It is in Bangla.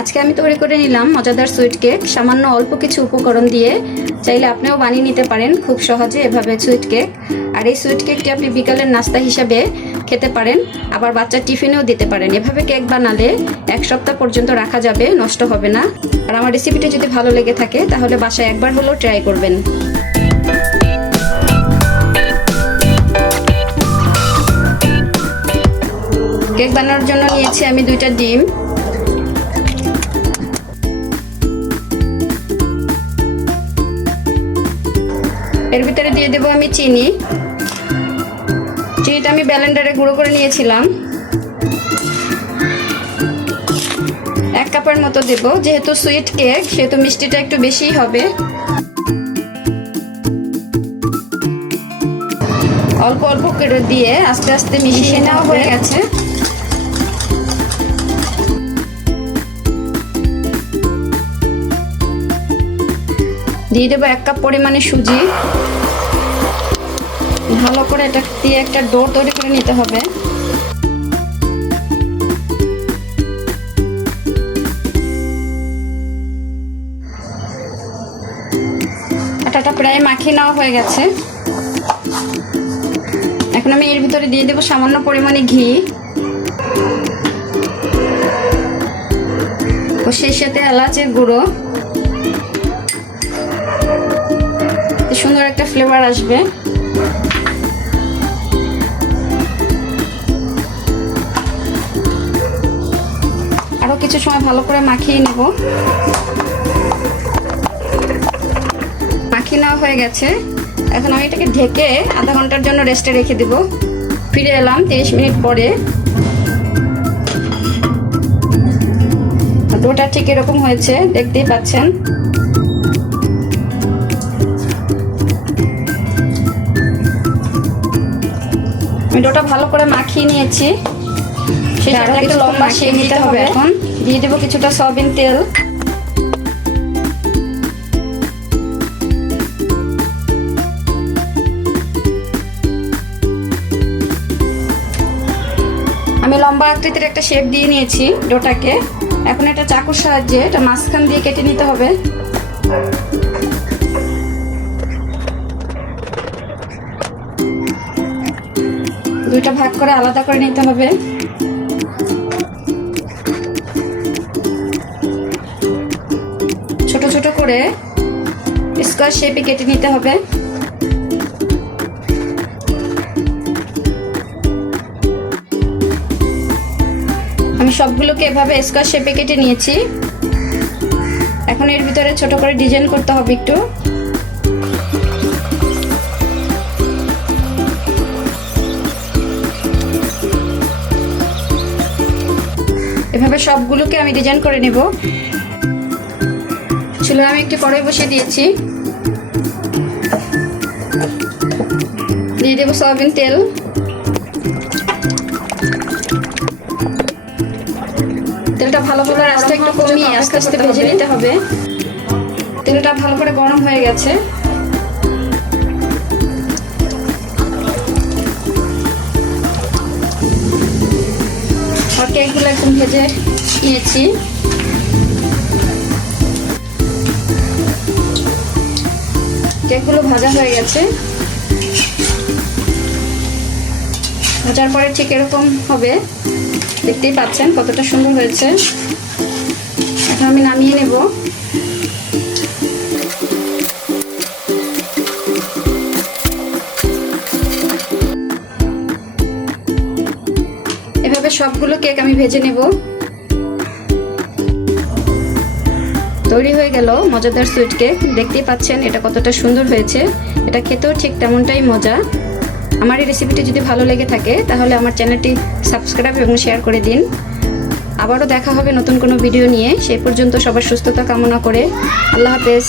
আজকে আমি তৈরি করে নিলাম মজাদার সুইট কেক সামান্য অল্প কিছু উপকরণ দিয়ে চাইলে আপনিও বানিয়ে নিতে পারেন খুব সহজে এভাবে সুইট কেক আর এই সুইট কেকটি আপনি বিকালের নাস্তা হিসাবে খেতে পারেন, আবার বাচ্চার টিফিনেও দিতে পারেন। এভাবে কেক বানালে এক সপ্তাহ পর্যন্ত রাখা যাবে, নষ্ট হবে না। আর আমার রেসিপিটি যদি ভালো লেগে থাকে, তাহলে বাসায় একবার হলেও ট্রাই করবেন। কেক বানানোর জন্য নিয়েছি আমি দুইটা ডিম। এর ভিতরে দিয়ে দেবো আমি চিনি। চিনিটা আমি ব্যালেন্ডারে গুঁড়ো করে নিয়েছিলাম। এক কাপের মতো দেব। যেহেতু সুইট কেক সেহেতু মিষ্টিটা একটু বেশিই হবে। অল্প অল্প করে দিয়ে আস্তে আস্তে মিশিয়ে নেওয়া হয়ে গেছে। দিয়ে দেবো এক কাপ পরিমাণে সুজি। ভালো করে এটা দিয়ে একটা ডো তৈরি করে নিতে হবে। আটাটা প্রায় মাখিয়ে নেওয়া হয়ে গেছে। এখন আমি এর ভিতরে দিয়ে দেবো সামান্য পরিমাণে ঘি। ও সেই সাথে এলাচের গুঁড়ো। সুন্দর একটা ফ্লেভার আসবে। আরও কিছু সময় ভালো করে মাখিয়ে নেব। মাখিয়ে নেওয়া হয়ে গেছে। এখন আমি এটাকে ঢেকে আধা ঘণ্টার জন্য রেস্টে রেখে দেব। ফিরে এলাম তিরিশ মিনিট পরে। ডোটা ঠিক এরকম হয়েছে, দেখতেই পাচ্ছেন। আমি ডোটা ভালো করে মাখিয়ে নিয়েছি। সেটা একটু লম্বা মাখিয়ে নিতে হবে। এখন দিয়ে দেবো কিছুটা সয়াবিন তেল। আমি লম্বা আকৃতির একটা শেপ দিয়ে নিয়েছি ডোটাকে। এখন এটা চাকুর সাহায্যে এটা মাঝখান দিয়ে কেটে নিতে হবে। দুইটা ভাগ করে আলাদা করে নিতে হবে। ছোট ছোট করে স্কোয়ার শেপে কেটে নিতে হবে। আমি সবগুলোকে এভাবে স্কোয়ার শেপে কেটে নিয়েছি। এখন এর ভিতরে ছোট করে ডিজাইন করতে হবে একটু। এভাবে সবগুলোকে আমি ডিজাইন করে নেব। চুলে আমি একটি কড়াই বসিয়ে দিয়েছি। দিয়ে দেবো সয়াবিন তেল। তেলটা ভালো ভালো আস্তে একটু কমিয়ে আস্তে আস্তে ভেজে নিতে হবে। তেলটা ভালো করে গরম হয়ে গেছে। একদম ভেজে নিয়েছি। কেকগুলো ভাজা হয়ে গেছে। ভাজার পরে ঠিক এরকম হবে। দেখতেই পাচ্ছেন কতটা সুন্দর হয়েছে। এখন আমি নামিয়ে নেব। এভাবে সবগুলো কেক আমি ভেজে নেব। তৈরি হয়ে গেল মজাদার সুইট কেক। দেখতেই পাচ্ছেন এটা কতটা সুন্দর হয়েছে। এটা খেতেও ঠিক তেমনটাই মজা। আমার এই রেসিপিটি যদি ভালো লেগে থাকে, তাহলে আমার চ্যানেলটি সাবস্ক্রাইব এবং শেয়ার করে দিন। আবারও দেখা হবে নতুন কোনো ভিডিও নিয়ে। সেই পর্যন্ত সবার সুস্থতা কামনা করে। আল্লাহ হাফেজ।